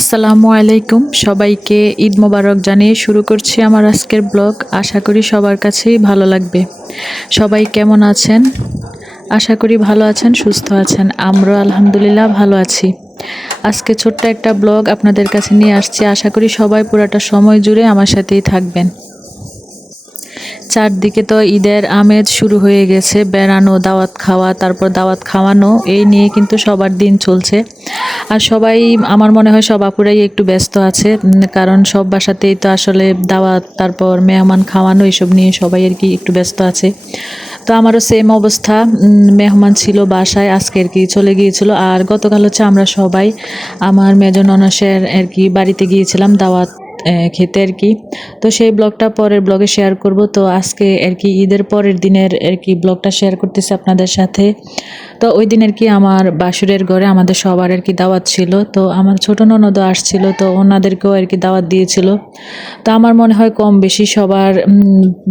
আসসালামু আলাইকুম, সবাইকে ঈদ মোবারক জানিয়ে শুরু করছি আমার আজকের ব্লগ। আশা করি সবার কাছেই ভালো লাগবে। সবাই কেমন আছেন? আশা করি ভালো আছেন, সুস্থ আছেন। আমরাও আলহামদুলিল্লাহ ভালো আছি। আজকে ছোট্ট একটা ব্লগ আপনাদের কাছে নিয়ে আসছি। আশা করি সবাই পুরাটা সময় জুড়ে আমার সাথেই থাকবেন। চারদিকে তো ঈদের আমেজ শুরু হয়ে গেছে, বেড়ানো, দাওয়াত খাওয়া, তারপর দাওয়াত খাওয়ানো, এই নিয়ে কিন্তু সবার দিন চলছে। আর সবাই, আমার মনে হয় সব আপুরাই একটু ব্যস্ত আছে, কারণ সব বাসাতেই তো আসলে দাওয়াত, তারপর মেহমান খাওয়ানো, এসব নিয়ে সবাই আর কি একটু ব্যস্ত আছে। তো আমারও সেম অবস্থা, মেহমান ছিল বাসায়, আজকে আর কি চলে গিয়েছিল। আর গতকাল হচ্ছে আমরা সবাই আমার মেজ ননসের আর কি বাড়িতে গিয়েছিলাম দাওয়াত খেতে আর কি। তো সেই ব্লগটা পরের ব্লগে শেয়ার করব। তো আজকে আর কি ঈদের পরের দিনের আর কি ব্লগটা শেয়ার করতেছি আপনাদের সাথে। তো ওই দিন আর কি আমার বাসুরের ঘরে আমাদের সবার আর কি দাওয়াত ছিল। তো আমার ছোট ননদও আসছিল, তো ওনাদেরকেও আর কি দাওয়াত দিয়েছিল। তো আমার মনে হয় কম বেশি সবার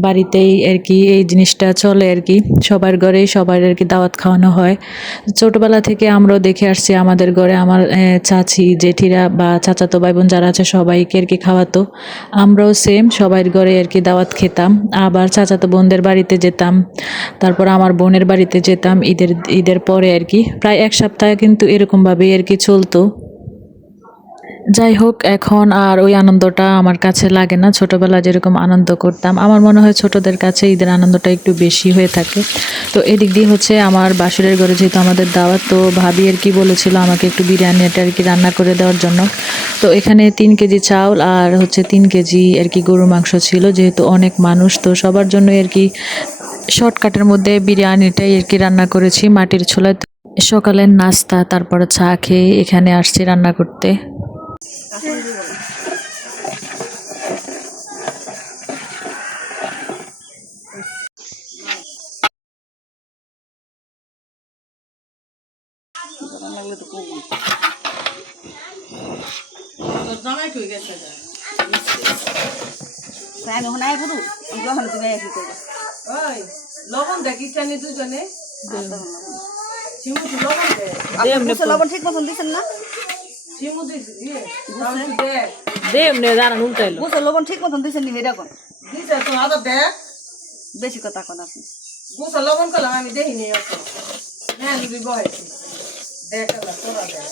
বাড়িতেই আর কি এই জিনিসটা চলে আর কি, সবার ঘরেই সবার আর কি দাওয়াত খাওয়ানো হয়। ছোটবেলা থেকে আমরাও দেখে আসছি, আমাদের ঘরে আমার চাচি জেঠিরা বা চাচাতো ভাই বোন যারা আছে সবাইকে আর কি খাওয়াতো। আমরাও সেম সবার ঘরে আর কি দাওয়াত খেতাম, আবার চাচাতো বোনদের বাড়িতে যেতাম, তারপর আমার বোনের বাড়িতে যেতাম ঈদের পরে আর কি। প্রায় এক সপ্তাহ কিন্তু এরকমভাবেই আর কি চলতো। যাই হোক, এখন আর ওই আনন্দটা আমার কাছে লাগে না। ছোটবেলায় যেরকম আনন্দ করতাম, আমার মনে হয় ছোটদের কাছে ঈদের আনন্দটা একটু বেশি হয়ে থাকে। তো এদিক দিয়ে হচ্ছে আমার বাসুরের ঘরে যেহেতু আমাদের দাওয়াত, তো ভাবি আর কি বলেছিল আমাকে একটু বিরিয়ানিটা আর কি রান্না করে দেওয়ার জন্য। তো এখানে 3 কেজি চাউল আর হচ্ছে 3 কেজি আর কি গরুর মাংস ছিল, যেহেতু অনেক মানুষ, তো সবার জন্য আর কি শর্টকাটের মধ্যে বিরিয়ানিটাই আর কি রান্না করেছি মাটির চুলায়। সকালের নাস্তা, তারপরে চা খেয়ে এখানে আসছি রান্না করতে। লবণ দেখি চানি দুজনে লবণ ঠিক মতন দিচ্ছেন না? লবণ ঠিক মতন দিচ্ছেন নি? এরকম দিছে তো আবার দেখ বেশি কথা কোন আপনি। গুছা লবণ করলাম আমি দেখিনি অত হ্যাঁ দিবি বহেছি দেখ তোরা দেখ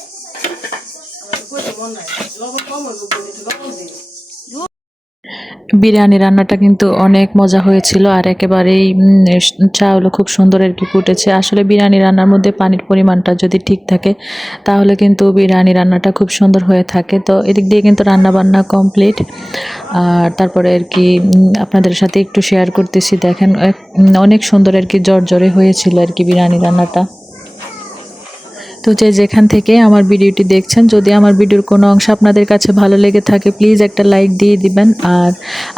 আমার তো কইতে মন নাই লবণ কম হইব বলি লবণ দিই। বিরিয়ানি রান্নাটা কিন্তু অনেক মজা হয়েছিল, আর একেবারেই চাউলও খুব সুন্দর আর কি ফুটেছে। আসলে বিরিয়ানি রান্নার মধ্যে পানির পরিমাণটা যদি ঠিক থাকে তাহলে কিন্তু বিরিয়ানি রান্নাটা খুব সুন্দর হয়ে থাকে। তো এদিক দিয়ে কিন্তু রান্না বান্না কমপ্লিট। আর তারপরে আর কি আপনাদের সাথে একটু শেয়ার করতেছি। দেখেন অনেক সুন্দর আর কি জর্জরে হয়েছিল আর কি বিরিয়ানি রান্নাটা। তো যে যেখান থেকে আমার ভিডিওটি দেখছেন, যদি আমার ভিডিওর কোনো অংশ আপনাদের কাছে ভালো লেগে থাকে প্লিজ একটা লাইক দিয়ে দিবেন। আর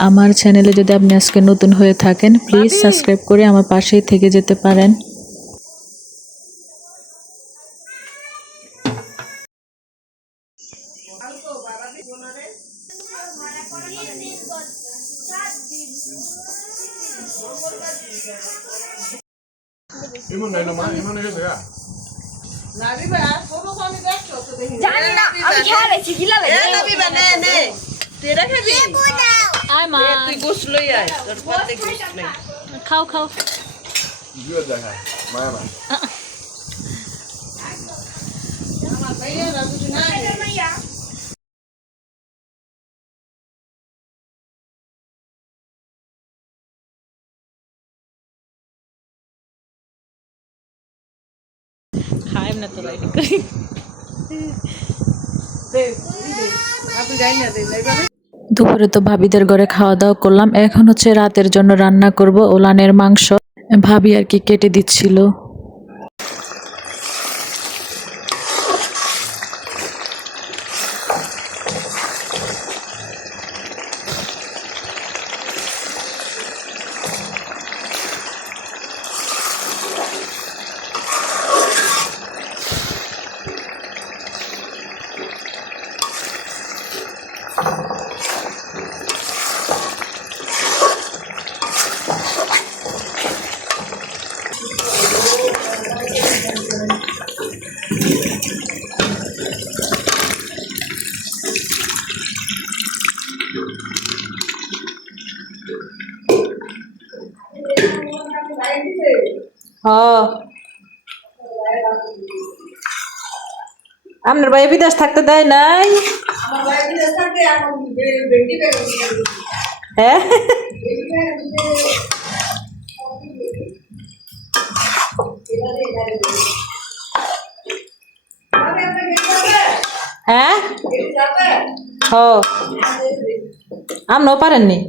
আমার চ্যানেলে যদি আপনি আজকে নতুন হয়ে থাকেন প্লিজ সাবস্ক্রাইব করে আমার পাশেই থেকে যেতে পারেন। এমন নাই না মা, এমন হয়ে গেছে গা। নাবি বা ছোট আমি দেখছো তো দেখিনি জানি না আমি খেয়ে রেছি গিলা লাগে। এ নাবি বা নে নে তুই রেখে দি আয় মা, তুই গোস লই আয় তোর পাতে গোস লই খাও খাও। ভিডিও দেখায়, মায়া মা। আমার ভাইয়া না বুঝি না খাই না তো লাইক করি। দে দে আপনি যাই না দে যাইবা দুপুরে তো ভাবিদের ঘরে খাওয়া দাওয়া করলাম, এখন হচ্ছে রাতের জন্য রান্না করব ওলানের মাংস। ভাবি আর কি কেটে দিচ্ছিল। আপনার ভাই বিদেশ থাকতে দেয় নাই? হ্যাঁ হ্যাঁ ও আপনিও পারেননি?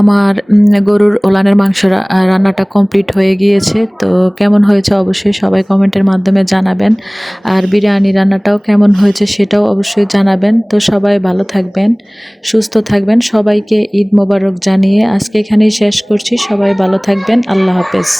আমার গরুর ওলানের মাংস রান্নাটা কমপ্লিট হয়ে গিয়েছে। তো কেমন হয়েছে অবশ্যই সবাই কমেন্টের মাধ্যমে জানাবেন। আর বিরিয়ানি রান্নাটাও কেমন হয়েছে সেটাও অবশ্যই জানাবেন। তো সবাই ভালো থাকবেন, সুস্থ থাকবেন। সবাইকে ঈদ মোবারক জানিয়ে আজকে এখানেই শেষ করছি। সবাই ভালো থাকবেন। আল্লাহ হাফেজ।